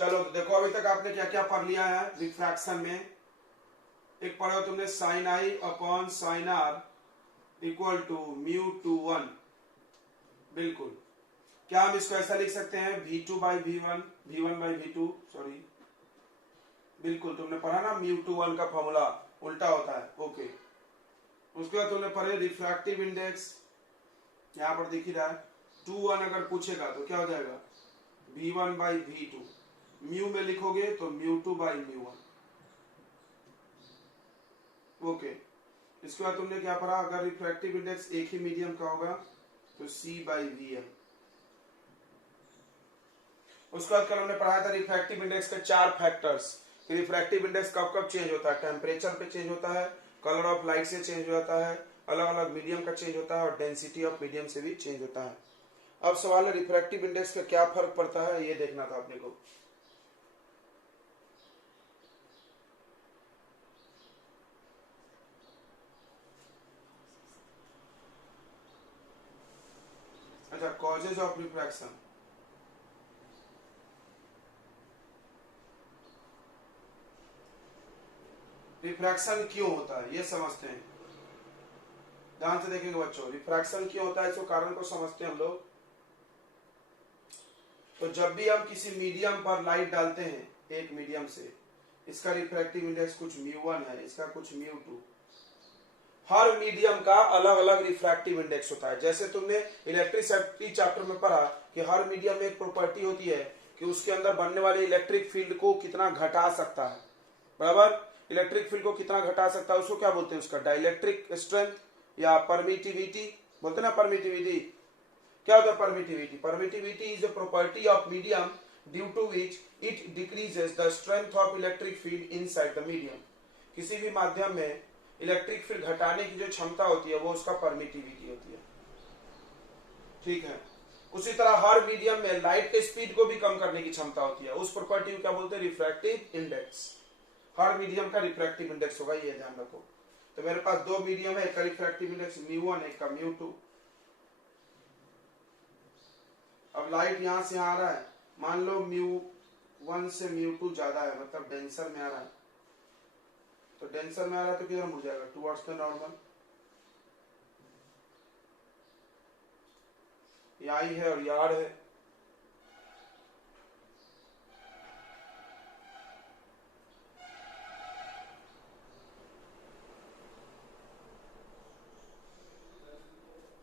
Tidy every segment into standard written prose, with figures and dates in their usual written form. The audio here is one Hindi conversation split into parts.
चलो तो देखो अभी तक आपने क्या क्या पढ़ लिया है रिफ्रैक्शन में। एक पढ़ा तुमने sine I upon sine R equal to mu two one. बिल्कुल, क्या हम इसको ऐसा लिख सकते हैं v2 by v1, v1 by v2, sorry बिल्कुल तुमने पढ़ा ना म्यू टू वन का फॉर्मूला उल्टा होता है। ओके, उसके बाद तुमने पढ़े रिफ्रैक्टिव इंडेक्स, यहां पर दिख ही रहा है 2 1 अगर पूछेगा तो क्या हो जाएगा v1 बाई v2, म्यू में लिखोगे तो म्यू2 बाई म्यू1। ओके, इसके बाद तुमने क्या पढ़ा, अगर रिफ्रैक्टिव इंडेक्स एक ही मीडियम का होगा तो c बाई वी। उसके बाद कल हमने पढ़ाया था रिफ्रैक्टिव इंडेक्स के 4 फैक्टर्स। रिफ्रैक्टिव इंडेक्स कब कब चेंज होता है, टेम्परेचर पे चेंज होता है, कलर ऑफ लाइट से चेंज हो जाता है, अलग अलग मीडियम का चेंज होता है और डेंसिटी ऑफ मीडियम से भी चेंज होता है। अब सवाल है रिफ्रैक्टिव इंडेक्स का क्या फर्क पड़ता है, ये देखना था अपने को। अच्छा, कॉजेज ऑफ रिफ्रैक्शन। रिफ्रैक्शन क्यों होता है ये समझते हैं, ध्यान से देखेंगे बच्चों। रिफ्रैक्शन क्यों होता है, इसको कारण को समझते हैं हम लोग। तो जब भी हम किसी मीडियम पर लाइट डालते हैं, एक मीडियम से, इसका रिफ्रैक्टिव इंडेक्स कुछ म्यू1 है, इसका कुछ म्यू2। हर मीडियम का अलग अलग रिफ्रैक्टिव इंडेक्स होता है। जैसे तुमने इलेक्ट्रिसिटी चैप्टर में पढ़ा कि हर मीडियम में एक प्रॉपर्टी होती है कि उसके अंदर बनने वाले इलेक्ट्रिक फील्ड को कितना घटा सकता है, बराबर। इलेक्ट्रिक फील्ड को कितना घटा सकता है उसको क्या बोलते हैं, उसका डाइलेक्ट्रिक स्ट्रेंथ या परमिटिविटी बोलते हैं ना। परमिटिविटी क्या होता है, permittivity, permittivity is a property of medium due to which it decreases the strength of electric field inside the medium. किसी भी माध्यम में इलेक्ट्रिक फील्ड घटाने की जो क्षमता होती है वो उसका परमिटिविटी होती है, ठीक है। उसी तरह हर मीडियम में लाइट के स्पीड को भी कम करने की क्षमता होती है, उस प्रॉपर्टी को क्या बोलते हैं, रिफ्रैक्टिव इंडेक्स। हर मीडियम का रिफ्रैक्टिव इंडेक्स होगा, ये ध्यान रखो। तो मेरे पास 2 मीडियम है, एक का रिफ्रैक्टिव इंडेक्स म्यू1, एक का म्यू2। अब लाइट यहां से आ रहा है, मान लो म्यू1 से म्यू2 ज्यादा है, मतलब डेंसर में आ रहा है। तो डेंसर में आ रहा है तो किधर मुड़ जाएगा, टुवर्ड्स द नॉर्मल। ये आई है और यार्ड है।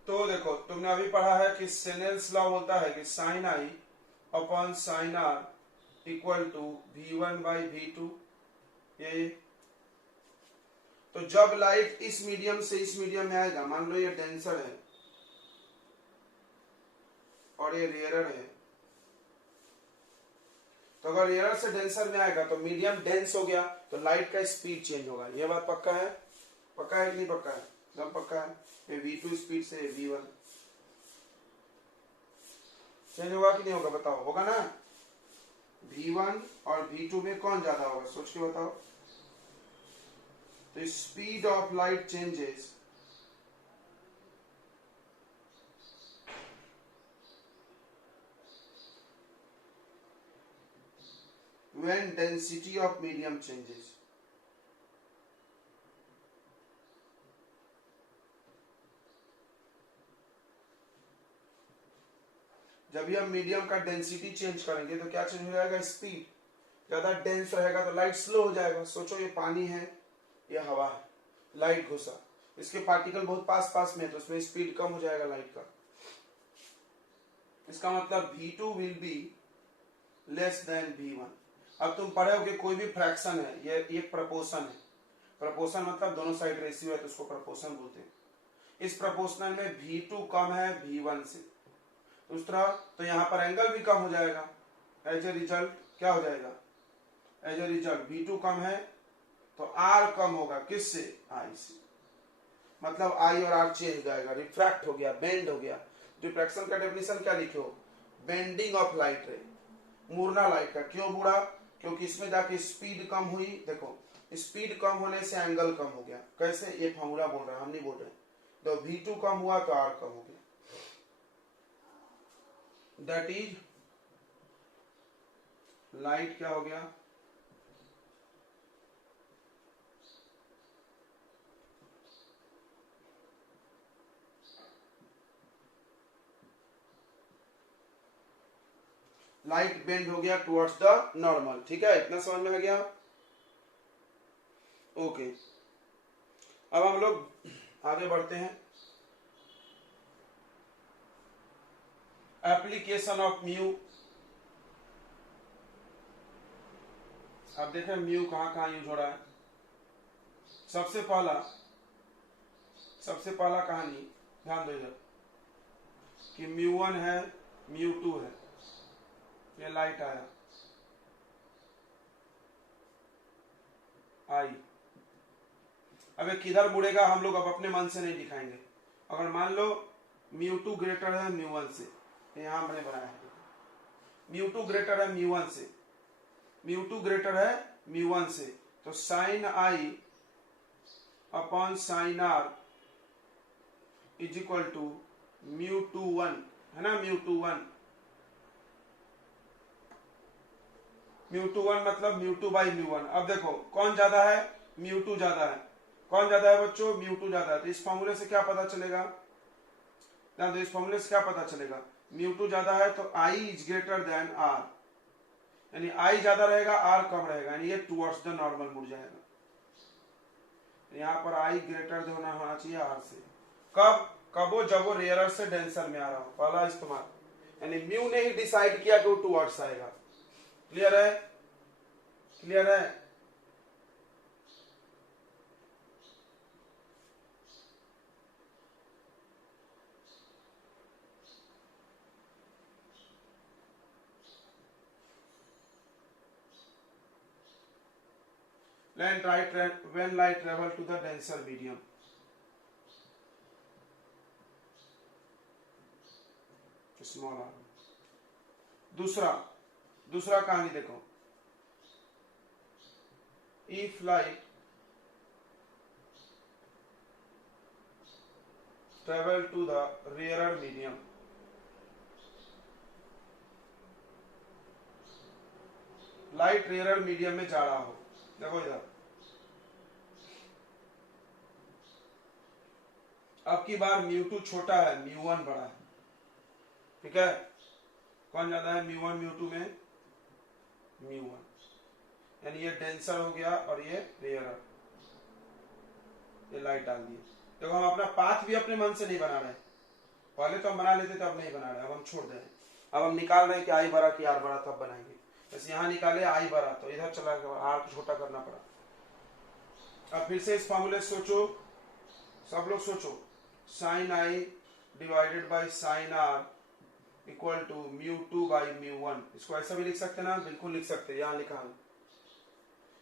तो देखो तुमने अभी पढ़ा है कि सेनेल्स लॉ बोलता है कि sine I upon sine R equal to v1 by v2। ये तो जब लाइट इस मीडियम से इस मीडियम में आएगा, मान लो ये डेंसर है और ये रेयरर है, तो अगर रेयरर से डेंसर में आएगा तो मीडियम डेंस हो गया तो लाइट का स्पीड चेंज होगा। ये बात पक्का है, पक्का है कि नहीं पक्का है, एकदम पक्का है। ये v2 स्पीड से v1 चेंज होगा कि नहीं होगा, बताओ, होगा ना। v1 और v2 में कौन ज्यादा होगा, सोच के बताओ। तो speed of light changes when density of medium changes। जब भी हम मीडियम का डेंसिटी चेंज करेंगे तो क्या चेंज हो जाएगा, स्पीड। ज्यादा डेंस रहेगा तो लाइट स्लो हो जाएगा। सोचो ये पानी है, ये हवा है, लाइट घुसा, इसके पार्टिकल बहुत पास पास में है तो उसमें स्पीड कम हो जाएगा लाइट का। इसका मतलब v2 will be less than v1। अब तुम पढ़े हो कि कोई भी फ्रैक्शन है, ये एक प्रपोर्शन है। प्रपोर्शन मतलब दोनों साइड रेशियो है तो उसको प्रपोर्शन बोलते हैं। इस प्रपोर्शनल में v2 कम है v1 से, उस तरह तो यहां पर एंगल भी कम हो जाएगा। एज ए रिजल्ट क्या हो जाएगा, एज ए रिजल्ट v2 कम है तो r कम होगा, किससे, I से। मतलब I और R चेंज हो जाएगा, रिफ्रैक्ट हो गया, बेंड हो गया। रिफ्रैक्शन का डेफिनेशन क्या लिखे हो, बेंडिंग ऑफ लाइट रे, मुड़ना लाइट का। क्यों मुड़ा, क्योंकि इसमें जाके स्पीड कम हुई। देखो स्पीड कम होने से एंगल कम हो गया। कैसे, ये फॉर्मूला बोल रहा है, हम नहीं बोल रहे। तो v2 कम हुआ तो r कम हो गया। दैट इज लाइट क्या हो गया, लाइट बेंड हो गया टुवर्ड्स द नॉर्मल। ठीक है, इतना समझ में आ गया। ओके, अब हम लोग आगे बढ़ते हैं। Application of mu. अब देखें म्यू कहां कहां यूज हो रहा है। सबसे पहला कहानी ध्यान दो इधर कि म्यू 1 है, म्यू 2 है, ये लाइट आया आई। अब ये किधर मुड़ेगा हम लोग अब अपने मन से नहीं दिखाएंगे। अगर मान लो म्यू 2 ग्रेटर है म्यू 1 से, यहां मैंने बनाया है, म्यू 2 ग्रेटर है म्यू 1 से, म्यू 2 ग्रेटर है म्यू 1 से, तो sine I upon sine R is equal to mu 2 1 है ना, म्यू 2 1, म्यू 2 1 मतलब म्यू 2 बाई म्यू 1। अब देखो कौन ज्यादा है, म्यू 2 ज्यादा है। कौन ज्यादा है बच्चों, म्यू 2 ज्यादा है। तो इस फॉर्मूले से क्या पता चलेगा, तो इस फॉर्मूले से क्या पता चलेगा, म्यू 2 ज्यादा है तो I is greater than are, यानी आई ज्यादा रहेगा आर कम रहेगा, यानी ये टुवर्ड्स द नॉर्मल मुड़ जाएगा। यहाँ पर आई ग्रेटर होना चाहिए आर से। कब वो जब वो रेयरर से डेंसर में आ रहा हो, पहला इस्तेमाल, यानी म्यू ने ही डिसाइड किया कि वो टुवर्ड्स आएगा। क्लियर है, क्लियर है। when light travel to the denser medium, small R. दूसरा कहानी देखो, if light travel to the rarer medium, light rare medium में जा रहा हो, देखो इधर, अब की बार म्यू 2 छोटा है म्यू 1 बड़ा है। ठीक है, कौन ज्यादा है, म्यू 1 म्यू 2 में म्यू 1, यानी ये डेंसर हो गया और ये रेयरर। ये लाइट डाल दी। देखो हम अपना पाथ भी अपने मन से नहीं बना रहे, पहले तो हम बना लेते थे, अब नहीं बना रहे, अब हम छोड़ दे रहे। अब हम निकाल रहे हैं कि आई बड़ा कि आर बड़ा, तब बनाएंगे। बस यहाँ निकाले आई बड़ा तो इधर चला गया, आर को छोटा करना पड़ा। अब फिर से इस फॉर्मूले सोचो, सब लोग सोचो, sine I divided by sine R equal to mu 2 by mu 1। इसको ऐसा भी लिख सकते ना, बिल्कुल लिख सकते, यहाँ लिखा है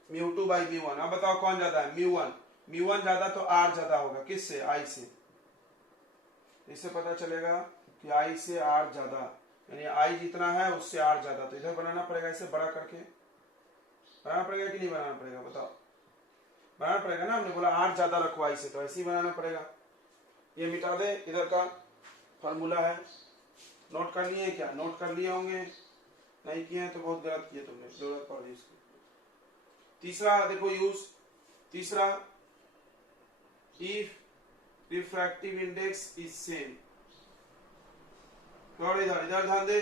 म्यू 2 बाई म्यू 1। अब बताओ कौन ज्यादा है, म्यू 1। म्यू 1 ज्यादा तो आर ज्यादा होगा, किससे, आई से। इससे पता चलेगा कि आई से आर ज्यादा, यानी आई जितना है उससे आर ज्यादा। तो इधर बनाना पड़ेगा, इसे बड़ा करके बनाना पड़ेगा कि नहीं बनाना पड़ेगा, बताओ। बनाना पड़ेगा ना, हमने बोला आर ज्यादा रखो आई से, तो ऐसे ही बनाना पड़ेगा। ये मिटा दे, इधर का फॉर्मूला है, नोट कर लिए क्या, नोट कर लिए होंगे, नहीं किए हैं तो बहुत गलत किए तुमने, जरूरत पड़ रही इसको। तीसरा देखो यूज, तीसरा, if refractive index is same, तो इधर ध्यान दे,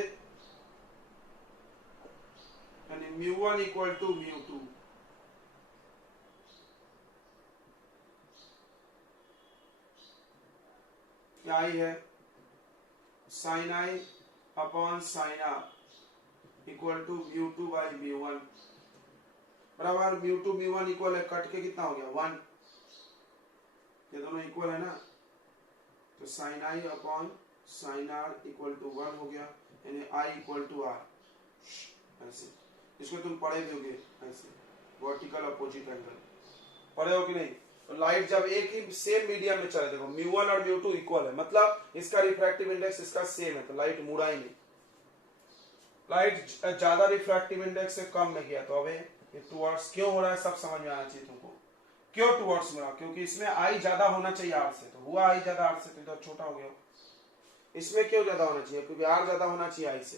यानी म्यू 1 इक्वल टू म्यू 2, क्या आई है, sine I upon sine R equal to mu 2 by mu 1 बराबर म्यू 2 म्यू 1 इक्वल है, कट के कितना हो गया 1, ये दोनों इक्वल है ना, तो sine I upon sine R equal to 1 हो गया, यानी आई इक्वल टू आर। ऐसे इसको तुम पढ़े भी होगे, ऐसे वर्टिकल अपोजिट एंगल पढ़े हो कि नहीं। तो लाइट जब एक ही सेम मीडियम में चले, देखो म्यू 1 और म्यू 2 इक्वल है, मतलब इसका रिफ्रैक्टिव इंडेक्स इसका सेम है, तो लाइट मुड़ा ही नहीं। लाइट ज्यादा रिफ्रैक्टिव इंडेक्स से कम में गया, तो अब ये टुवर्ड्स क्यों हो रहा है, सब समझ में आना चाहिए तुमको। क्यों टुवर्ड्स में, क्योंकि इसमें आई ज्यादा होना चाहिए आर से, तो हुआ आई ज्यादा आर से, तो इधर छोटा हो गया। इसमें क्यों ज्यादा होना चाहिए, क्योंकि आर ज्यादा होना चाहिए आई से।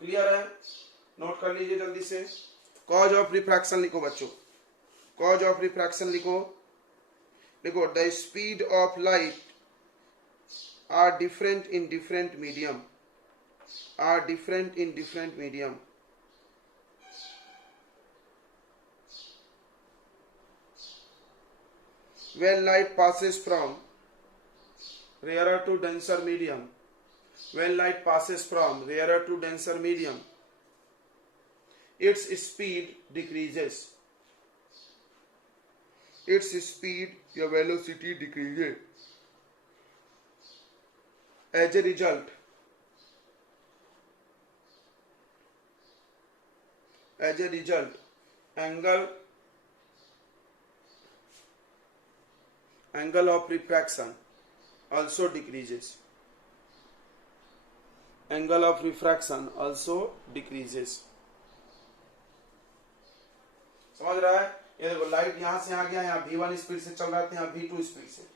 क्लियर है, नोट कर लीजिए जल्दी से। कॉज ऑफ रिफ्रैक्शन लिखो बच्चों, कॉज ऑफ रिफ्रैक्शन लिखो। देखो the speed of light are different in different medium, are different in different medium. When light passes from rarer to denser medium, when light passes from rarer to denser medium, its speed decreases, its speed या velocity decreases. As a result, angle of refraction also decreases. Angle of refraction also decreases. समझ रहा है? ये देखो लाइट यहां से आ गया, यहाँ v1 स्पीड से चल रहा था, यहाँ v2 स्पीड से।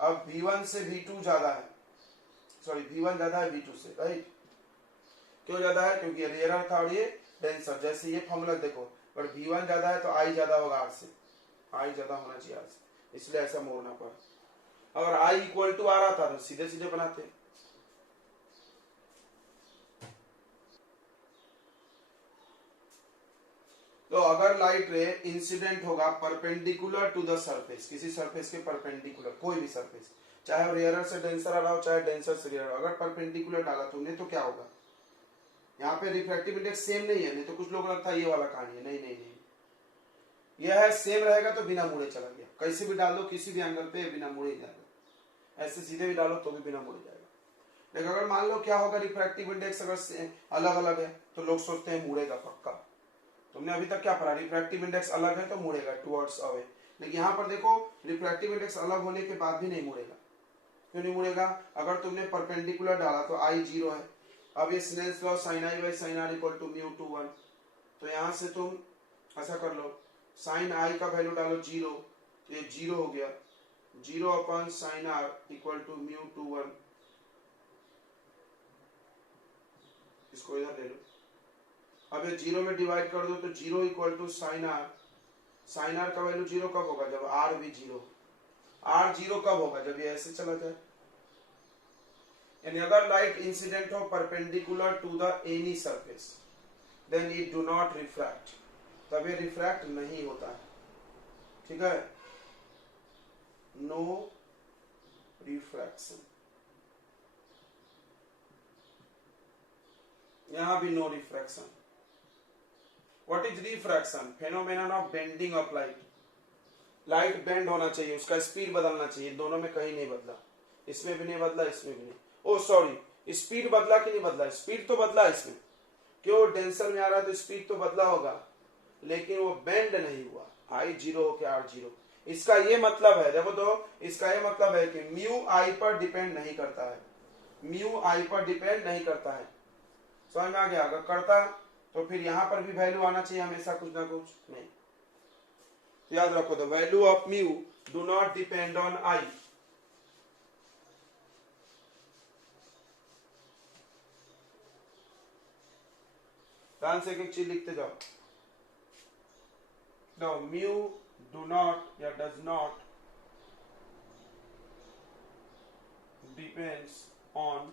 अब v1 से v2 ज्यादा है, सॉरी v1 ज्यादा है v2 से, राइट? क्यों ज्यादा है? क्योंकि रेयर था और ये डेंसर। जैसे ये फॉर्मूला देखो, अगर v1 ज्यादा है तो i ज्यादा होगा r से, i ज्यादा होना चाहिए r से, इसलिए ऐसा मोड़ना पड़ा। अगर i इक्वल टू आ रहा था तो सीधे सीधे बनाते। तो अगर लाइट रे इंसिडेंट होगा परपेंडिकुलर टू द सरफेस, किसी सरफेस के परपेंडिकुलर, कोई भी सरफेस, चाहे वो रेयर से डेंसर आ रहा हो चाहे डेंसर से रेयर, अगर परपेंडिकुलर डाला तुमने तो क्या होगा? यहाँ पे रिफ्रैक्टिव इंडेक्स सेम नहीं है, नहीं तो कुछ लोगों को लगता है ये वाला कहानी है, नहीं नहीं नहीं, यह है सेम रहेगा तो बिना मुड़े चला गया। कैसे भी डाल दो किसी भी एंगल पे बिना मुड़े जाएगा, ऐसे सीधे भी डालो तो भी बिना मुड़े जाएगा। लेकिन अगर मान लो क्या होगा, रिफ्रैक्टिव इंडेक्स अगर अलग अलग है तो लोग सोचते हैं मुड़ेगा पक्का। तुमने अभी तक क्या पढ़ा? रिफ्रैक्टिव इंडेक्स अलग है तो मुड़ेगा टुवर्ड्स अवे। लेकिन यहाँ पर देखो रिफ्रैक्टिव इंडेक्स अलग होने के बाद भी नहीं मुड़ेगा। क्यों नहीं मुड़ेगा? अगर तुमने परपेंडिकुलर डाला तो i 0 है। अब ये Snell's law sin i by sin r equal to mu two 1, तो यहाँ से तुम ऐसा कर लो, sin i का वैल्यू डालो 0, तो ये 0 हो गया, 0 upon sin r equal to mu two 1। इसको इधर ले लो। अब ये 0 में डिवाइड कर दो तो 0 equal to sin r। sin r का वैल्यू 0 कब होगा? जब r भी 0। r 0 कब होगा? जब ये ऐसे चला जाए। यानी अगर लाइट इंसिडेंट हो perpendicular to the any surface, then it do not refract, तब ये रिफ्रैक्ट नहीं होता है। ठीक है? नो रिफ्रैक्शन, यहां भी no refraction. What is refraction? Phenomenon of bending of light. Light bend होना चाहिए, उसका स्पीड बदलना चाहिए, दोनों में कहीं नहीं बदला, इसमें भी नहीं बदला, इसमें भी नहीं। ओ सॉरी, स्पीड बदला कि नहीं बदला? स्पीड तो बदला इसमें, क्यों? डेंसर में आ रहा है तो स्पीड तो बदला होगा, लेकिन वो बेंड नहीं हुआ, i 0 होके r 0। इसका ये मतलब है, देखो तो इसका ये मतलब है कि म्यू i पर डिपेंड नहीं करता है, म्यू i पर डिपेंड नहीं करता है। समझ में आ गया? अगर करता तो फिर यहां पर भी वैल्यू आना चाहिए हमेशा, कुछ ना कुछ नहीं। तो याद रखो, the value of mu do not depend on i। ध्यान से एक चीज लिखते जाओ, द म्यू डू नॉट या does not depends on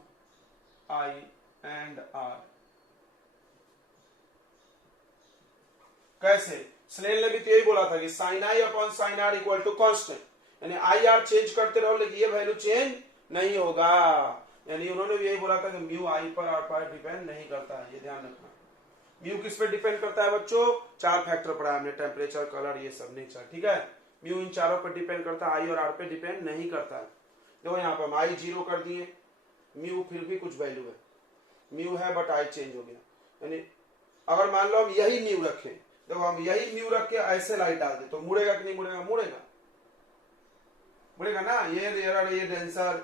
i and r। कैसे? स्नेल ने भी तो यही बोला था कि sin i upon sin r equal to constant, यानी आई आर चेंज करते रहो लेकिन ये वैल्यू चेंज नहीं होगा। यानी उन्होंने भी यही बोला था कि म्यू आई पर आर पर डिपेंड नहीं करता है, ये ध्यान रखना। म्यू किस पे डिपेंड करता है बच्चों? 4 फैक्टर पढ़ा हमने, टेम्परेचर, कलर, ये सब, नेचर। ठीक है? म्यू इन चारों पर डिपेंड करता है, आई और आर पे डिपेंड नहीं करता है। देखो यहाँ पर हम आई 0 कर दिए, म्यू फिर भी कुछ वैल्यू है, म्यू है बट आई चेंज हो गया। यानी अगर मान लो हम यही म्यू रखें, देखो हम यही म्यू रख के ऐसे लाइट डाल दे तो मुड़ेगा कि नहीं मुड़ेगा? मुड़ेगा, मुड़ेगा ना। ये रेयरर, ये डेंसर,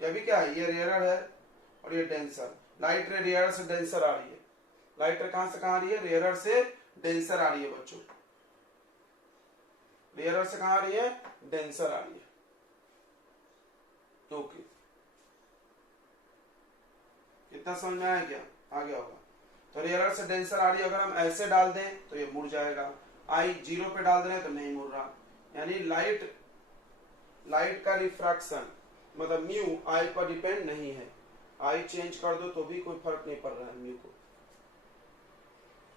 ये भी क्या है? ये रेयरर है और ये डेंसर। लाइट रे रेयरर से डेंसर आ रही है, लाइट रे कहां से कहां आ रही है? रेयरर से डेंसर आ रही है बच्चों, रेयरर से कहां आ रही है? डेंसर आ रही है। ओके, कितना समझ में आया क्या? आ गया होगा। तो रेयरर से डेंसर आ रही है, अगर हम ऐसे डाल दें तो ये मुड़ जाएगा, आई 0 पे डाल दें तो नहीं मुड़ रहा। यानी लाइट का रिफ्रैक्शन मतलब म्यू आई पर डिपेंड नहीं है, आई चेंज कर दो तो भी कोई फर्क नहीं पड़ रहा है म्यू को।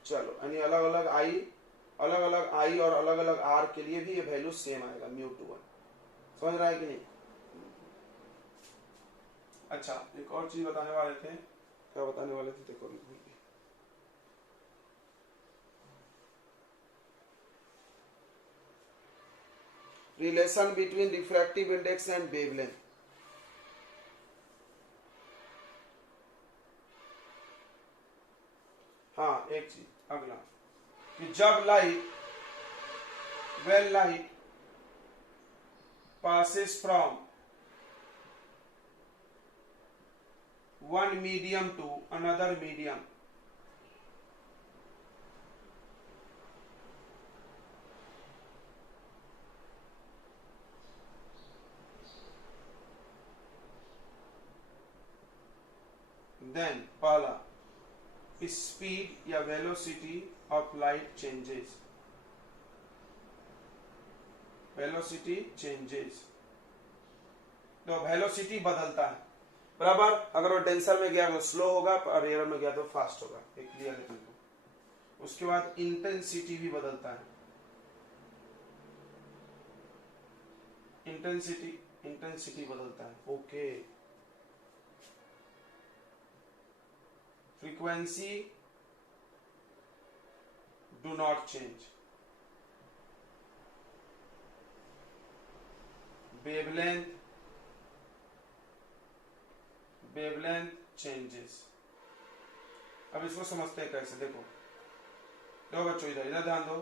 चलो यानी अलग अलग आई और अलग अलग आर के लिए भी ये वैल्यू सेम आएगा μ2 समझ रहा है कि नहीं। अच्छा एक और चीज बताने वाले थे, क्या बताने वाले थे देखो, भूल गए। Relation between refractive index and wavelength. हाँ एक चीज अगला कि जब light passes from one medium to another medium, then पहला स्पीड या velocity of light changes, velocity changes, तो वेलोसिटी बदलता है बराबर। अगर वो डेंसर में गया तो स्लो होगा और रेयर में गया तो फास्ट होगा, एक क्लियर है तुमको। उसके बाद इंटेंसिटी भी बदलता है, इंटेंसिटी बदलता है, okay. Frequency do not change, wavelength changes. अब इसको समझते हैं कैसे, देखो बच्चों इधर ध्यान दो,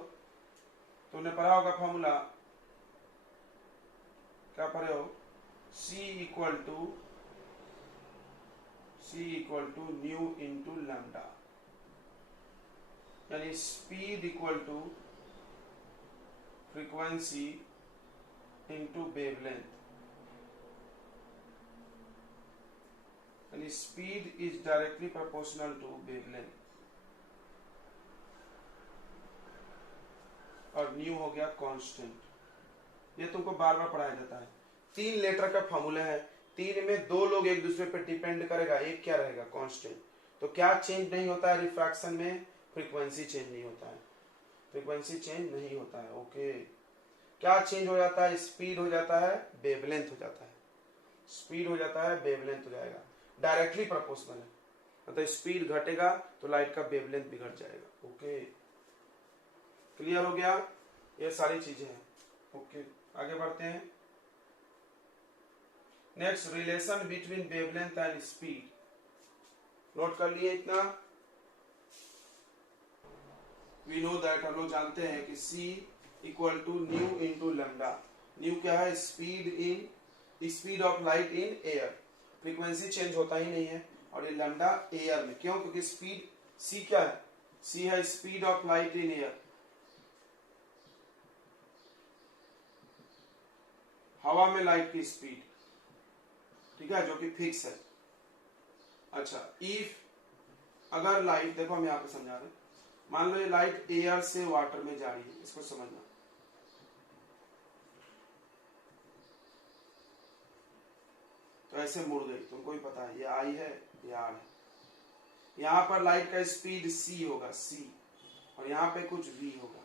तुमने पढ़ा होगा फॉर्मूला, क्या पढ़े हो, C equal to nu into lambda, यानी speed equal to frequency into wavelength, यानी speed is directly proportional to wavelength, और न्यू हो गया कांस्टेंट। ये तुमको बार बार पढ़ाया जाता है। 3 लेटर का फॉर्मूला है, 3 में 2 लोग एक दूसरे पे डिपेंड करेगा, एक क्या रहेगा कांस्टेंट। तो क्या चेंज नहीं होता है रिफ्रैक्शन में, फ्रीक्वेंसी चेंज नहीं होता है, फ्रीक्वेंसी चेंज नहीं होता है, ओके। क्या चेंज हो जाता है, स्पीड हो जाता है, वेवलेंथ हो जाता है, स्पीड हो जाता है, वेवलेंथ हो जाएगा, डायरेक्टली प्रोपोर्शनल है। मतलब स्पीड घटेगा तो लाइट का वेवलेंथ भी घट जाएगा, ओके। क्लियर हो गया, ये सारी चीजें हैं, ओके। आगे बढ़ते हैं। Next, relation between wavelength and speed, note कर लिए इतना। वी नो दैट, हम लोग जानते हैं कि C equal to nu into lambda. Nu क्या है, speed of light in air, frequency change होता ही नहीं है, और ये लैम्डा एयर में, क्यों, क्योंकि स्पीड C क्या है, C है speed of light in air, हवा में लाइट की स्पीड, ठीक है, जो कि फिक्स है। अच्छा, इफ अगर लाइट, देखो हम यहां पे समझा रहे हैं, मान लो ये लाइट एयर से वाटर में जा रही है, इसको समझना। तो ऐसे मुड़ गई, तुमको भी पता है ये आई है, ये आर है। यहां पर लाइट का स्पीड C होगा, C, और यहां पे कुछ V होगा।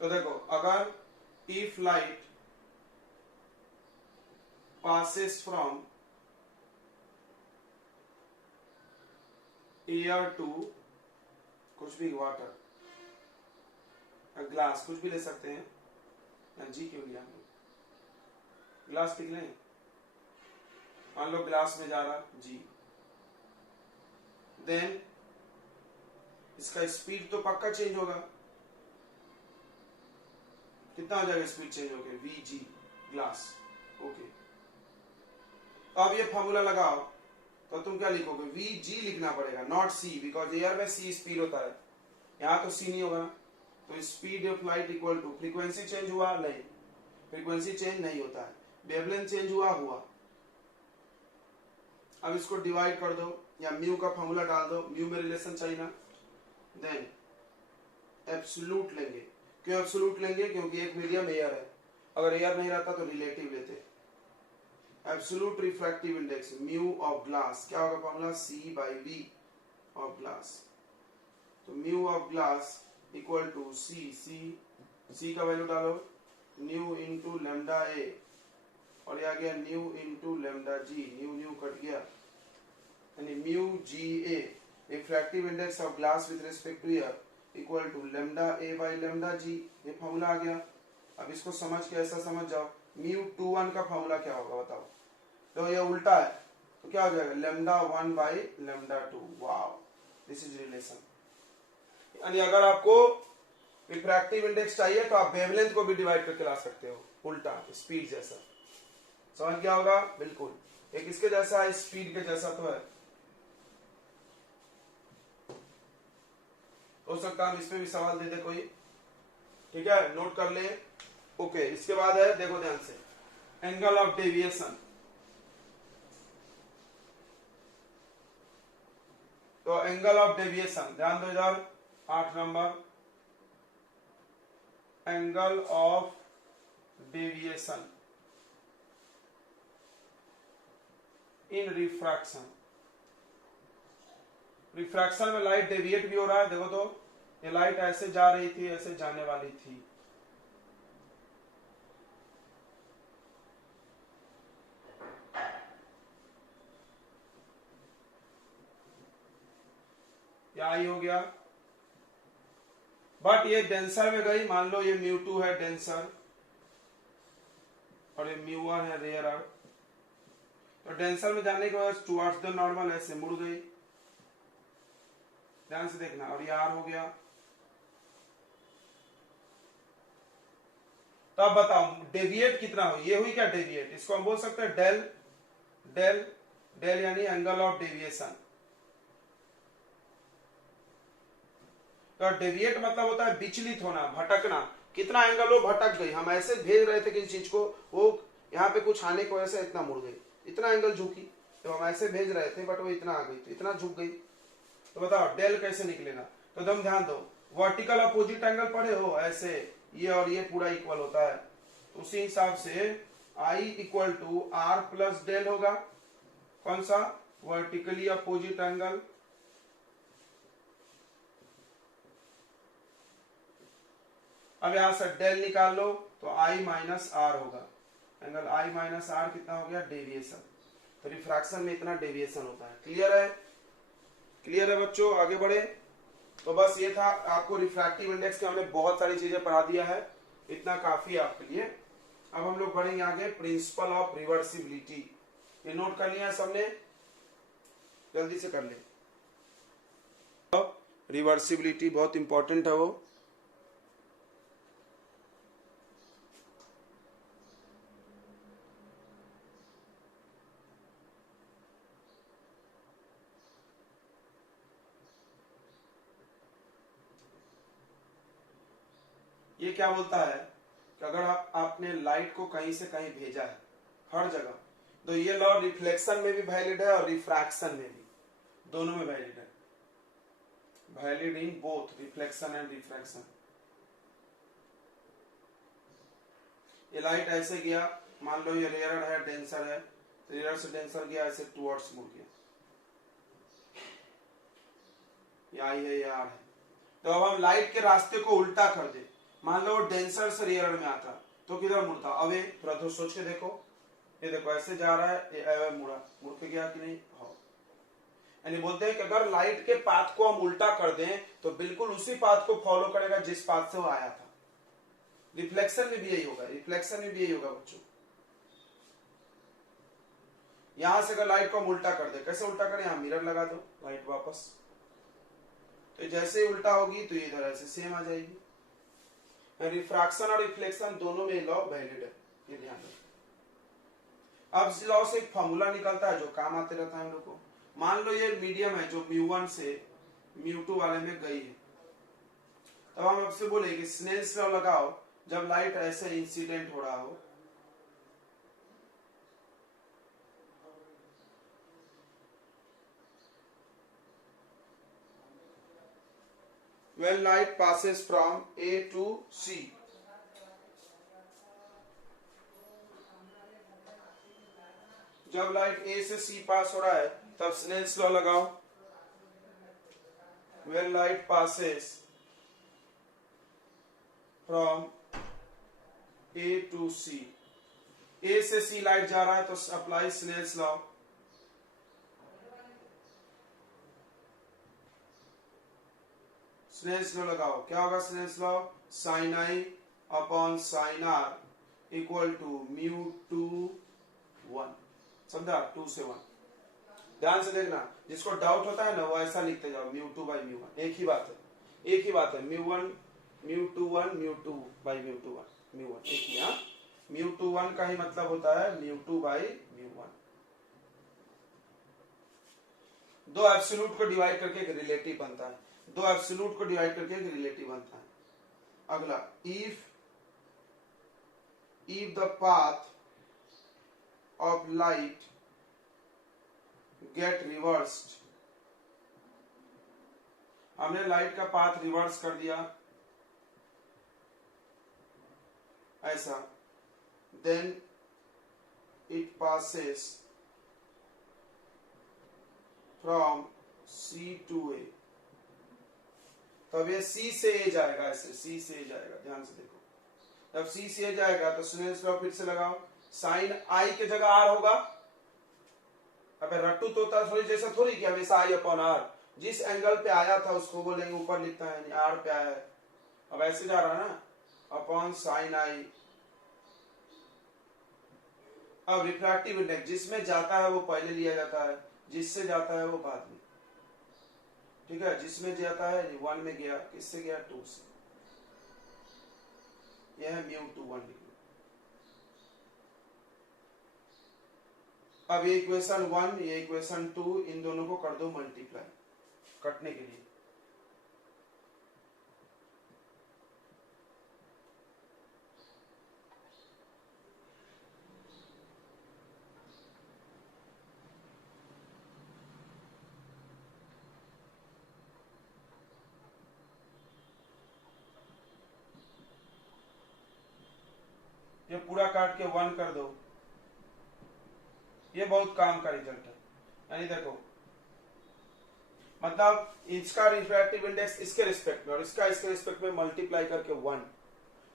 तो देखो, अगर if light passes from air to कुछ भी, वाटर, ग्लास, कुछ भी ले सकते हैं, जी क्यों लिया, ग्लास लिख लें, मान लो ग्लास में जा रहा जी, देन इसका स्पीड तो पक्का चेंज होगा, कितना हो जाएगा स्पीड चेंज होके, वी जी ग्लास। ओके, अब ये फॉर्मूला लगाओ तो तुम क्या लिखोगे, वी जी लिखना पड़ेगा, नॉट सी, बिकॉज एयर में सी स्पीड होता है, यहाँ तो सी नहीं होगा। तो speed of light equal to, frequency change हुआ नहीं, फ्रीक्वेंसी चेंज नहीं होता है, वेवलेंथ चेंज हुआ हुआ। अब इसको डिवाइड कर दो या म्यू का फॉर्मूला डाल दो, म्यू में रिलेशन चाहिए ना, देन एब्सोल्यूट लेंगे। क्यों एब्सोल्यूट लेंगे, क्योंकि एक मीडियम एयर है, अगर एयर नहीं रहता तो रिलेटिव लेते। Absolute refractive index mu of glass क्या होगा formula, C by V of glass. तो mu of glass equal to C, C का वैल्यू डालो, न्यू इंटू लेमडा ए, और ये आ गया nu into lambda G, nu cut गया, यानी mu G A refractive index of glass with respect to air equal to lambda A by lambda G, ये फॉर्मूला आ गया। अब इसको समझ के ऐसा समझ जाओ, म्यू 2 1 का फॉर्मूला क्या होगा बताओ, तो ये उल्टा है तो क्या हो जाएगा, lambda 1 by lambda 2। Wow, this is relation. यानी अगर आपको रिफ्रैक्टिव इंडेक्स चाहिए तो आप वेवलेंथ को भी डिवाइड करके ला सकते हो, उल्टा स्पीड जैसा। समझ गया होगा, बिल्कुल एक इसके जैसा है, स्पीड के जैसा तो है, हो सकता है हम इसमें भी सवाल दे दे कोई, ठीक है, नोट कर ले। ओके, इसके बाद है, देखो ध्यान से, एंगल ऑफ डेविएशन। तो एंगल ऑफ डेविएशन ध्यान दो इधर, 8 number, angle of deviation in refraction. Refraction में लाइट डेविएट भी हो रहा है, देखो तो ये लाइट ऐसे जा रही थी, ऐसे जाने वाली थी, आई हो गया, बट ये डेंसर में गई, मान लो ये म्यू2 है डेंसर और ये म्यू1 है रेयर, तो डेंसर में जाने के बाद टुवर्ड्स द नॉर्मल ऐसे मुड़ गई, ध्यान से देखना, और ये आर हो गया। तो अब बताओ डेविएट कितना हुई, ये हुई क्या डेविएट, इसको हम बोल सकते हैं डेल, डेल डेल यानी एंगल ऑफ डेविएशन। तो डेविएट मतलब होता है विचलित होना, भटकना, कितना एंगल हो भटक गई, हम ऐसे भेज रहे थे किसी चीज को, वो यहाँ पे कुछ आने की वजह से इतना मुड़ गई, इतना एंगल झुकी, तो हम ऐसे भेज रहे थे बट वो इतना आ गई, तो इतना झुक गई। तो बताओ डेल कैसे निकलेगा, तो तुम ध्यान दो, वर्टिकल अपोजिट एंगल पढ़े हो, ऐसे ये और ये पूरा इक्वल होता है, तो उसी हिसाब से I equal to R plus del होगा, कौन सा, वर्टिकली अपोजिट एंगल, अब यहां से डेल निकाल लो तो आई माइनस आर होगा, एंगल आई माइनस आर कितना हो गया, डेविएशन। तो रिफ्रैक्शन में इतना डेविएशन होता है। क्लियर है, क्लियर है बच्चों, आगे बढ़े। तो बस ये था, आपको रिफ्रैक्टिव इंडेक्स के हमने बहुत सारी चीजें पढ़ा दिया है, इतना काफी है आपके लिए। अब हम लोग बढ़ेंगे आगे, प्रिंसिपल ऑफ रिवर्सिबिलिटी, ये नोट कर लिया है सबने, जल्दी से कर ले। रिवर्सिबिलिटी बहुत इंपॉर्टेंट है वो, ये क्या बोलता है कि अगर आपने लाइट को कहीं से कहीं भेजा है हर जगह, तो ये लॉ रिफ्लेक्शन में भी वैलिड है और रिफ्रैक्शन में भी, दोनों में वैलिड है, valid in both reflection and refraction. ये लाइट ऐसे गया, मान लो ये रेयर है डेंसर है, तो रेयर से डेंसर गया, ऐसे टुवर्ड्स मुड़ गया, ये आई है, ये आर है। तो अब हम लाइट के रास्ते को उल्टा कर दे, मान लो डेंसर से रेयर में आता तो किधर मुड़ता, अवे, थोड़ा सोच के देखो, ये देखो ऐसे जा रहा है, ये अवे मुड़ा, मुड़ के गया कि नहीं, हाँ। यानी बोलते हैं कि अगर लाइट के पाथ को हम उल्टा कर दें तो बिल्कुल उसी पाथ को फॉलो करेगा जिस पाथ से वो आया था। रिफ्लेक्शन में भी यही होगा, रिफ्लेक्शन में भी यही होगा बच्चों। यहां से अगर लाइट को हम उल्टा कर दे, कैसे उल्टा करें, यहां मिरर लगा दो, लाइट वापस, तो जैसे ही उल्टा होगी तो ये इधर ऐसे सेम आ जाएगी। रिफ्रैक्शन और रिफ्लेक्शन दोनों में लॉ वैलिड है, ये ध्यान रखो। अब इस लॉ से एक फॉर्मूला निकलता है जो काम आते रहता है हम लोग को। मान लो ये मीडियम है जो μ1 से μ2 वाले में गई है, तब हम आपसे बोले कि स्नेल्स लॉ लगाओ जब लाइट ऐसे इंसिडेंट हो रहा हो, when light passes from A to C, जब लाइट A से C पास हो रहा है तब स्नेल्स लॉ लगाओ। when light passes from A to C, A से C लाइट जा रहा है तो apply Snell's law. Snell's law लगाओ, क्या होगा Snell's law, sine I upon sine R equal to μ2 1, समझा, 2 से 1। ध्यान से देखना, जिसको डाउट होता है ना वो ऐसा लिखते जाओ, μ2/μ1, एक ही बात है, एक ही बात है, μ1 μ2 μ2/μ1, μ1 एक ही। हाँ, μ2 का ही मतलब होता है μ2/μ1। दो एब्सोल्यूट को डिवाइड करके एक रिलेटिव बनता है, दो एब्सोल्यूट को डिवाइड करके एक रिलेटिव बनता है। अगला, if the path of light get reversed, हमने लाइट का पाथ रिवर्स कर दिया ऐसा, then it passes from C to A, तब ये C से A जाएगा, ऐसे C से A जाएगा, ध्यान से देखो, जब C से A जाएगा तो स्नेल्स लॉ फिर से लगाओ, साइन I के जगह R होगा। अबे रट्टू तोता थोड़ी जैसा थोड़ी कि हमेशा I अपॉन R, जिस एंगल पे आया था उसको बोलेंगे ऊपर लिखता है, यानी R पे आया है, अब ऐसे जा रहा है ना, अपॉन साइन I। अब रिफ्रैक्टिव इंडेक्स जिसमें जाता है वो पहले लिया जाता है, जिससे जाता है वो बाद में, ठीक है। जिसमें जाता है 1 में गया, किससे गया, 2 से, यह है μ2 1। अब ये इक्वेशन 1, ये इक्वेशन 2, इन दोनों को कर दो मल्टीप्लाई कटने के लिए। ये पूरा काट के 1 कर दो, ये बहुत काम का रिजल्ट है। यानी देखो, मतलब इसका रिफ्रैक्टिव इंडेक्स इसके रिस्पेक्ट में और इसका इसके रिस्पेक्ट में मल्टीप्लाई करके 1।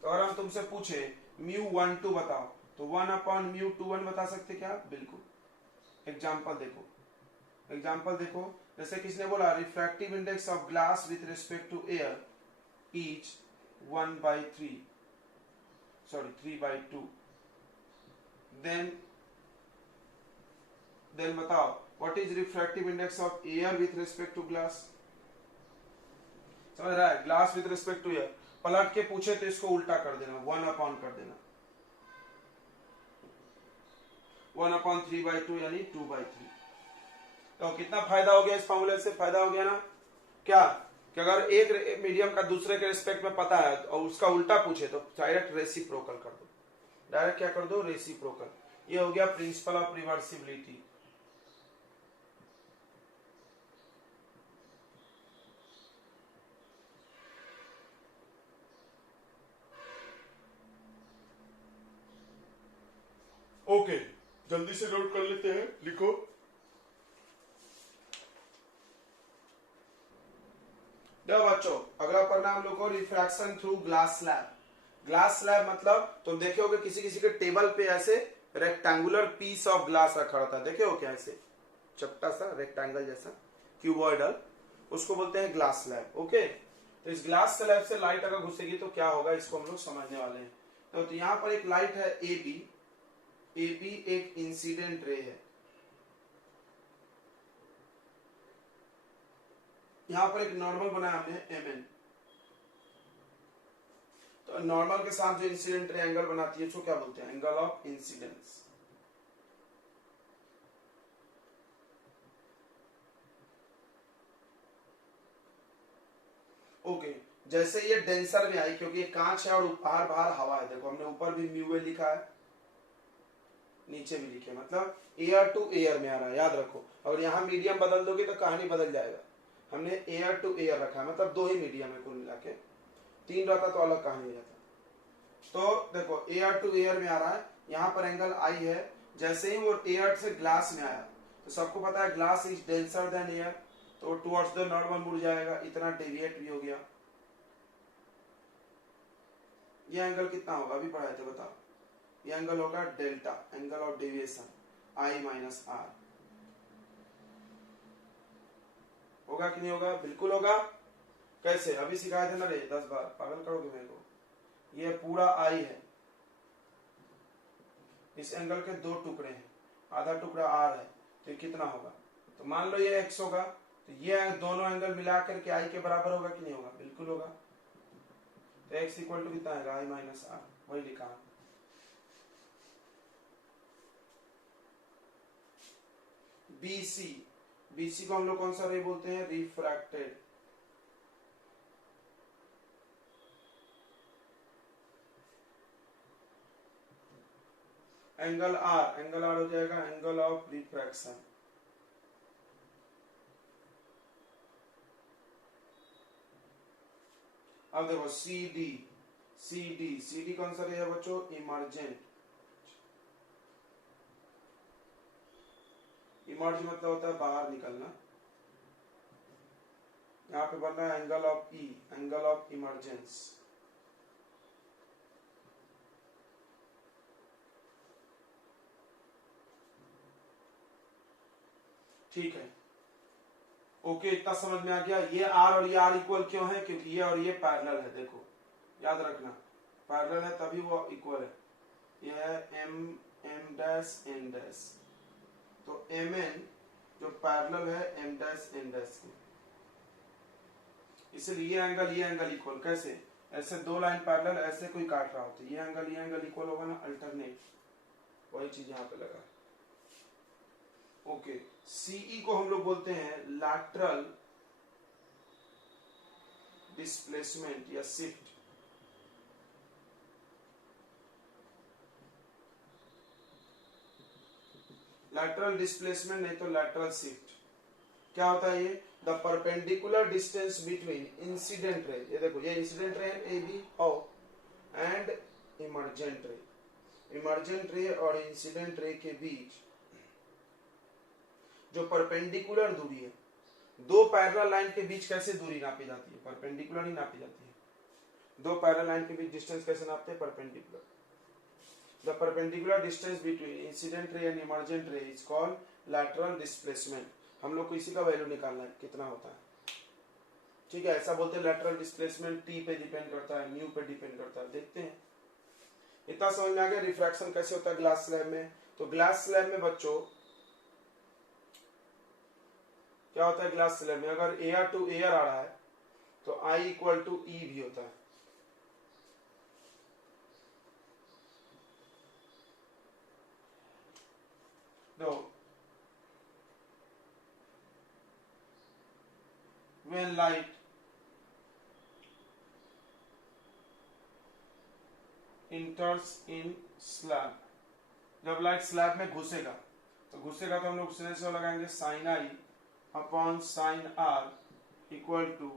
तो अगर हम तुमसे पूछे μ12 बताओ तो 1/μ21 बता सकते क्या, बिल्कुल। एग्जांपल देखो, एग्जांपल देखो, जैसे किसने बोला refractive index of glass with respect to air is 1/3, sorry 3/2, then बताओ what is refractive index of air with respect to glass. समझ रहा है, glass with respect to air, पलट के पूछे तो इसको उल्टा कर देना, 1 कर देना, 1/3/2 यानी 2/3। तो कितना फायदा हो गया इस फॉर्मूले से, फायदा हो गया ना, क्या कि अगर एक मीडियम का दूसरे के रिस्पेक्ट में पता है और उसका उल्टा पूछे तो डायरेक्ट रेसिप्रोकल कर दो, डायरेक्ट क्या कर दो, रेसिप्रोकल। ये हो गया प्रिंसिपल ऑफ रिवर्सिबिलिटी। ओके, जल्दी से नोट कर लेते हैं, लिखो। बच्चों, अगला पढ़ना हम लोग को refraction through glass slab. Glass slab मतलब तुम देखे होगे किसी किसी के टेबल पे ऐसे रेक्टेंगुलर पीस ऑफ ग्लास रखा रहता है, देखे हो क्या, ऐसे चपटा सा रेक्टेंगल जैसा क्यूबॉइडल, उसको बोलते हैं ग्लास स्लैब। ओके, तो इस ग्लास स्लैब से लाइट अगर घुसेगी तो क्या होगा, इसको हम लोग समझने वाले हैं। तो यहाँ पर एक लाइट है AB एक इंसिडेंट रे है, यहां पर एक नॉर्मल बनाया हमने mn, तो नॉर्मल के साथ जो इंसिडेंट रे एंगल बनाती है उसको क्या बोलते हैं, एंगल ऑफ इंसिडेंस। ओके, जैसे ये डेंसर में आई, क्योंकि ये कांच है और बाहर बाहर हवा है, देखो हमने ऊपर भी म्यू लिखा है, नीचे भी लिखे, मतलब एयर टू एयर में आ रहा है, याद रखो। अगर यहाँ मीडियम बदल दोगे तो कहानी बदल जाएगा। हमने एयर टू एयर रखा है, मतलब दो ही मीडियम है कुल मिला के, तीन रहता तो अलग कहानी रहता। तो देखो एयर टू एयर में आ रहा है, यहाँ पर एंगल आई है, जैसे ही वो एयर से ग्लास में आया, तो सबको पता है glass is denser then air, तो टुवर्ड्स द नॉर्मल मुड़ जाएगा, इतना डेविएट भी हो गया। ये एंगल कितना होगा, अभी पढ़ाए थे, बताओ। ये एंगल होगा delta, angle of deviation, I minus R. होगा कि नहीं होगा, बिल्कुल होगा। कैसे, अभी सिखाए थे ना रे 10 बार, पागल करोगे मेरे को। ये पूरा आई है, इस एंगल के दो टुकड़े हैं, आधा टुकड़ा आर है, तो ये कितना होगा, तो मान लो ये x होगा, तो ये दोनों एंगल मिलाकर के आई के बराबर होगा कि नहीं होगा, बिल्कुल होगा। तो x इक्वल टू कितना आएगा, आई माइनस आर, वही लिखा। BC, BC को हम लोग कौन सा रे बोलते हैं, refracted. Angle R, angle R हो जाएगा एंगल ऑफ रिफ्रैक्शन। अब देखो CD, CD, CD कौन सा रे है बच्चों, इमर्जेंट। इमर्ज मतलब होता है बाहर निकलना, यहाँ पे बन रहा है angle of E, angle of emergence. ठीक है, ओके, इतना समझ में आ गया। ये आर और ये आर इक्वल क्यों है, क्योंकि ये और ये पैरेलल है, देखो याद रखना, पैरेलल है तभी वो इक्वल है। ये है M M dash N dash, तो एम एन जो पैरेलल है एम डैश एन डैश के, इसलिए ये एंगल इक्वल। कैसे, ऐसे दो लाइन पैरेलल ऐसे कोई काट रहा होता है, ये एंगल इक्वल होगा ना, अल्टरनेट, वही चीज यहाँ पे लगा। ओके, सीई को हम लोग बोलते हैं लैटरल डिस्प्लेसमेंट या शिफ्ट। लैटरल डिस्प्लेसमेंट नहीं तो लैटरल शिफ्ट। क्या होता है ये, the perpendicular distance between incident ray, ये देखो ये incident ray A B and emergent ray, emergent ray और इंसिडेंट रे के बीच जो परपेंडिकुलर दूरी है, दो पैरेलल लाइन के बीच कैसे दूरी नापी जाती है, परपेंडिकुलर ही नापी जाती है। दो पैरेलल लाइन के बीच डिस्टेंस कैसे नापते हैं, perpendicular. The perpendicular distance between incident रे एंड इमर्जेंट रे इज कॉल्ड लैटरल डिस्प्लेसमेंट। हम लोग को इसी का वैल्यू निकालना है, कितना होता है, ठीक है। ऐसा बोलते हैं लैटरल डिस्प्लेसमेंट टी पे डिपेंड करता है, म्यू पे डिपेंड करता है, देखते हैं। इतना समझ में आ गया रिफ्रैक्शन कैसे होता है ग्लास स्लैब में। तो ग्लास स्लैब में बच्चों क्या होता है, ग्लास स्लैब में अगर एयर टू एयर आ रहा है तो आई इक्वल टू ई भी होता है। तो when light enters in slab, जब लाइट स्लैब में घुसेगा तो हम लोग से लगाएंगे sine I upon sine R equal to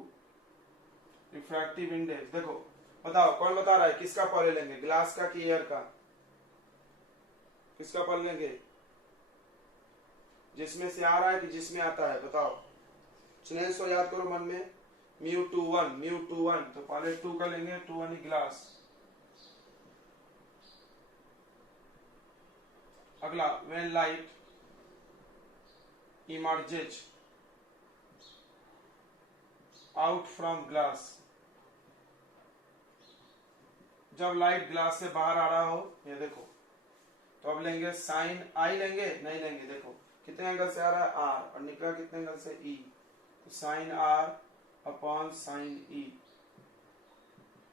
refractive index. देखो बताओ कौन बता रहा है, किसका पहले लेंगे, ग्लास का कि एयर का, किसका पहले लेंगे, जिसमें से आ रहा है कि जिसमें आता है, बताओ। चुनें सो याद करो मन में, म्यू टू वन, तो पहले टू का लेंगे, टू वन ग्लास। अगला when light emerges out from glass, जब लाइट ग्लास से बाहर आ रहा हो, ये देखो, तो अब लेंगे साइन आई, लेंगे नहीं लेंगे, देखो कितने एंगल से आ रहा है आर और निकला कितने एंगल से ई, साइन आर अपॉन साइन ई।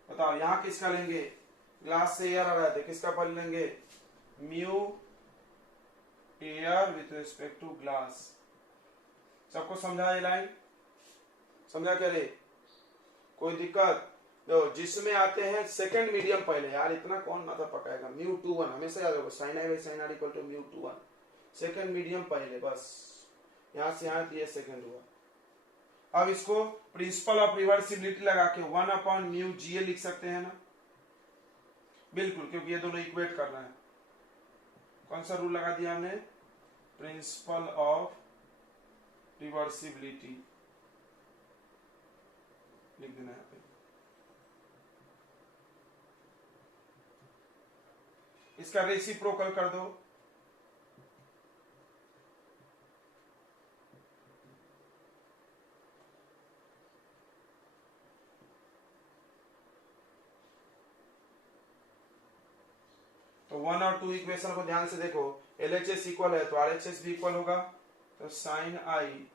बताओ यहां किसका लेंगे, ग्लास से एयर आ रहा है, किसका पढ़ लेंगे, mu air with respect to glass. सबको समझा ये लाइन, समझा क्या रे, कोई दिक्कत? देखो जिसमें आते हैं सेकंड मीडियम पहले, यार इतना कौन माथा पकाएगा, म्यू टू वन हमेशा याद होगा, sine I by sine R equal to mu two one, second medium पहले, बस यहां से यहां ये सेकंड हुआ। अब इसको प्रिंसिपल ऑफ रिवर्सिबिलिटी लगा के 1 अपॉन म्यू जीए लिख सकते हैं ना, बिल्कुल, क्योंकि ये दोनों इक्वेट कर रहे हैं। कौन सा रूल लगा दिया हमने, प्रिंसिपल ऑफ रिवर्सिबिलिटी लिख देना यहाँ पे। इसका रेसिप्रोकल कर दो, तो 1 और 2 इक्वेशन को ध्यान से देखो, LHS इक्वल है तो RHS भी इक्वल होगा, तो sine I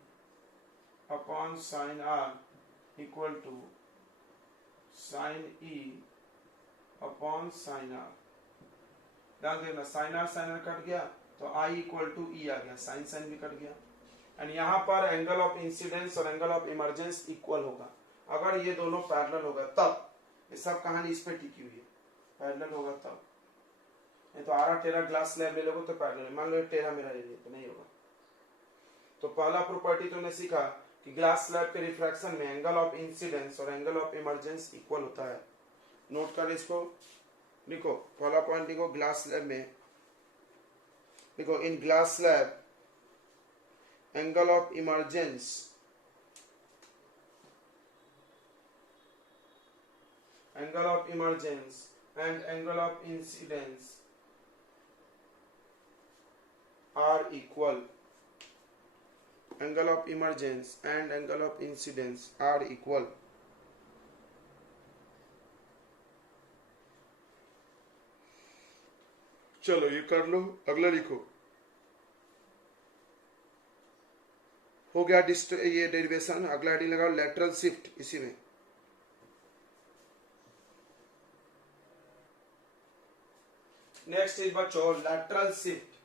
upon sine R equal to sine E upon sine R. ध्यान देना, साइन आर कट गया तो आई इक्वल टू ई आ गया, साइन साइन भी कट गया। एंड यहाँ पर एंगल ऑफ इंसिडेंस और एंगल ऑफ इमरजेंस इक्वल होगा, अगर ये दोनों पैरेलल होगा तब। ये सब कहानी इस पे टिकी हुई है, पैरेलल होगा तब, नहीं तो आरा टेरा ग्लास स्लैब ले लोगे तो पैरेलल, मान लो टेरा मेरा ले लिया तो नहीं होगा। तो पहला प्रॉपर्टी तुमने सीखा कि ग्लास स्लैब के रिफ्रैक्शन में एंगल ऑफ इंसिडेंस और एंगल ऑफ इमरजेंस इक्वल होता है। नोट कर इसको, लिखो पहला पॉइंट लिखो, ग्लास स्लैब में लिखो, in glass slab angle of emergence and angle of incidence are equal. Angle of emergence and angle of incidence are equal. चलो ये कर लो, अगला लिखो। हो गया ये डेरिवेशन, अगला हेडिंग लगाओ लेटरल शिफ्ट। इसी में नेक्स्ट इज बच्चों लैटरल शिफ्ट।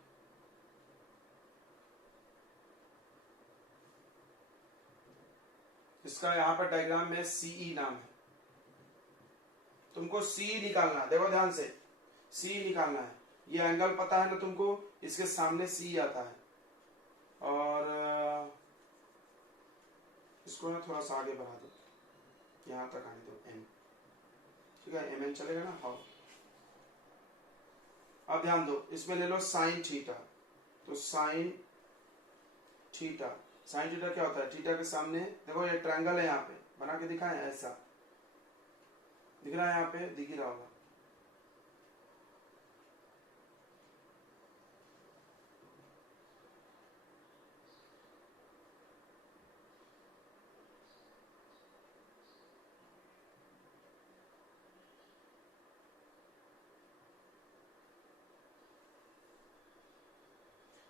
इसका यहां पर डायग्राम में सीई नाम है, तुमको सी निकालना है, देखो ध्यान से, सी निकालना है। ये एंगल पता है ना तुमको, इसके सामने सी आता है, और इसको ना थोड़ा सा आगे बढ़ा दो, यहां तक आने दो, एम, ठीक है, एम एन चलेगा ना, हाँ। अब ध्यान दो, इसमें ले लो साइन थीटा, तो साइन थीटा, साइन थीटा क्या होता है, थीटा के सामने देखो ये ट्रायंगल है, यहाँ पे बना के दिखाएं, ऐसा दिख रहा है, यहाँ पे दिख ही रहा होगा।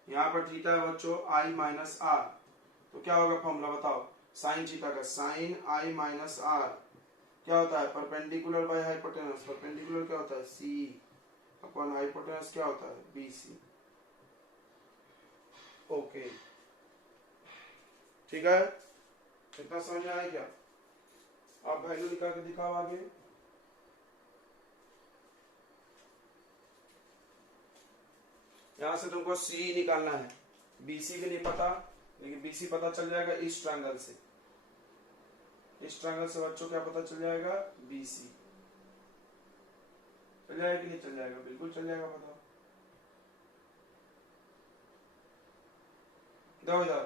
यहाँ पर थीटा है बच्चों आई माइनस आर, तो क्या होगा फॉर्मूला बताओ, साइन थीटा का साइन आई माइनस आर क्या होता है, परपेंडिकुलर बाय हाइपोटेनस, परपेंडिकुलर क्या होता है सी अपॉन हाइपोटेनस क्या होता है बी सी। ओके ठीक है, इतना समझ में आया क्या? आप वैल्यू निकाल के दिखाओ आगे। यहां से तुमको सी निकालना है, बीसी भी नहीं पता, लेकिन बीसी पता चल जाएगा इस ट्रायंगल से, इस ट्रायंगल से बच्चों क्या पता चल जाएगा, बीसी चल जाएगा कि नहीं चल जाएगा, बिल्कुल चल जाएगा, बताओ। देखो इधर,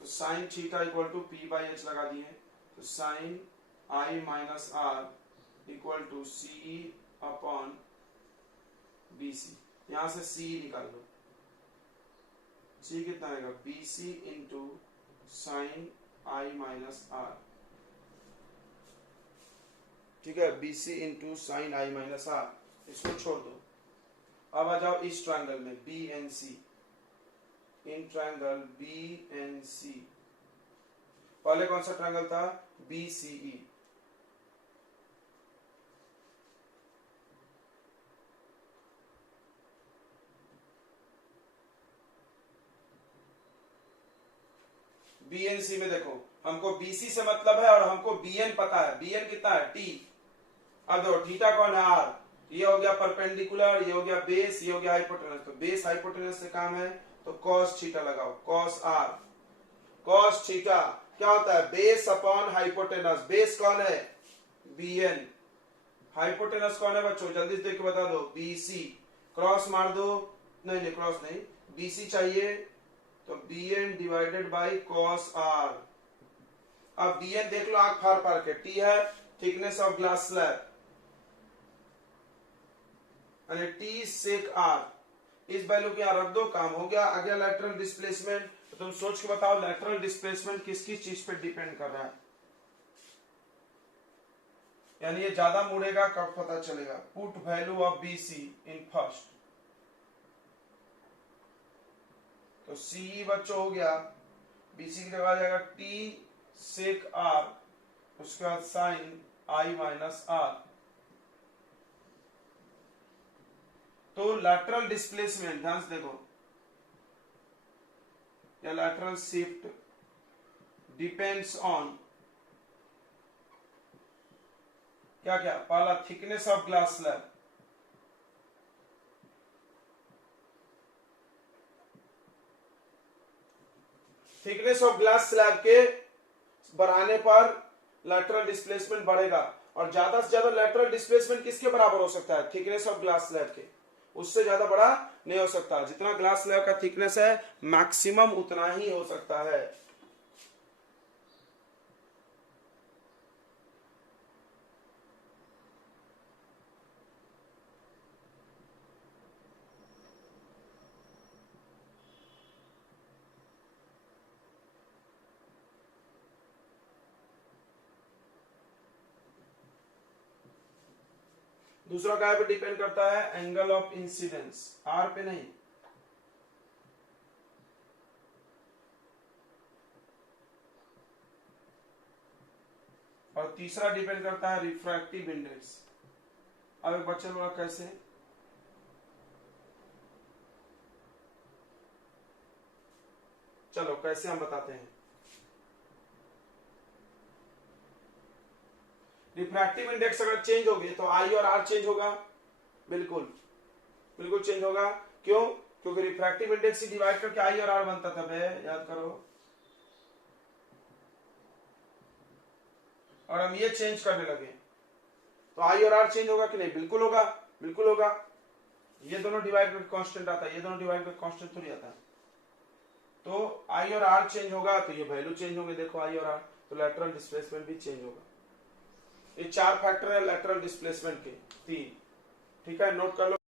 तो sine theta equal to P by H लगा दिए, तो sine I minus R equal to C upon B C. यहां से सी निकाल लो, सी कितना आएगा, B C into sine I minus R, ठीक है, B C into sine I minus R, इसको छोड़ दो। अब आ जाओ इस ट्रायंगल में B N C, in triangle B N C पहले कौन सा ट्रायंगल था, BCE। BNC में देखो, हमको BC से मतलब है और हमको BN पता है। BN कितना है, T। अब देखो थीटा कौन है, R। ये हो गया परपेंडिकुलर, ये हो गया बेस, ये हो गया हाइपोटेनस। तो बेस हाइपोटेनस से काम है, तो कॉस थीटा लगाओ, कॉस R। कॉस थीटा क्या होता है, बेस अपॉन हाइपोटेनस। बेस कौन है, BN। हाइपोटेनस कौन है बच्चों, जल्दी से देख के बता दो, BC। क्रॉस मार दो, नहीं नहीं क्रॉस नहीं, BC चाहिए, तो BN divided by cos R। अब BN देख लो आंख फाड़ फाड़ के, T है thickness of glass slab, T sec R। इस वैल्यू के यहां रख दो, काम हो गया। आ गया लैटरल डिस्प्लेसमेंट। तो तुम सोच के बताओ लैटरल डिस्प्लेसमेंट किस किस चीज पे डिपेंड कर रहा है, यानी ये ज्यादा मुड़ेगा कब पता चलेगा। Put value of BC in first, तो CE बच्चों हो गया, BC की जगह आ जाएगा T सेक R, उसके बाद साइन I माइनस R। तो लैटरल डिस्प्लेसमेंट ध्यान से देखो, या लैटरल शिफ्ट डिपेंड्स ऑन क्या क्या, पहला thickness of glass slab, thickness of glass slab के बढ़ाने पर लैटरल डिस्प्लेसमेंट बढ़ेगा। और ज्यादा से ज्यादा लैटरल डिस्प्लेसमेंट किसके बराबर हो सकता है, थिकनेस ऑफ ग्लास स्लैब के, उससे ज्यादा बड़ा नहीं हो सकता। जितना ग्लास स्लैब का थिकनेस है मैक्सिमम उतना ही हो सकता है। दूसरा क्या पे डिपेंड करता है, एंगल ऑफ इंसिडेंस, R पे नहीं। और तीसरा डिपेंड करता है रिफ्रैक्टिव इंडेक्स। अब एक बच्चे बोला कैसे, चलो कैसे हम बताते हैं। रिफ्रैक्टिव इंडेक्स अगर चेंज होगी तो I और R चेंज होगा, बिल्कुल बिल्कुल चेंज होगा। क्यों, क्योंकि रिफ्रैक्टिव इंडेक्स ही डिवाइड करके I और R बनता था बे, याद करो। और हम ये चेंज करने लगे तो I और R चेंज होगा कि नहीं, बिल्कुल होगा, बिल्कुल होगा। ये दोनों डिवाइड करके कांस्टेंट आता है, ये दोनों डिवाइड करके कांस्टेंट थोड़ी आता है। तो I और R चेंज होगा तो ये वैल्यू चेंज होंगे, देखो I और R, तो लैटरल डिस्प्लेसमेंट भी चेंज होगा। ये 4 फैक्टर है लैटरल डिस्प्लेसमेंट के, 3। ठीक है, नोट कर लो।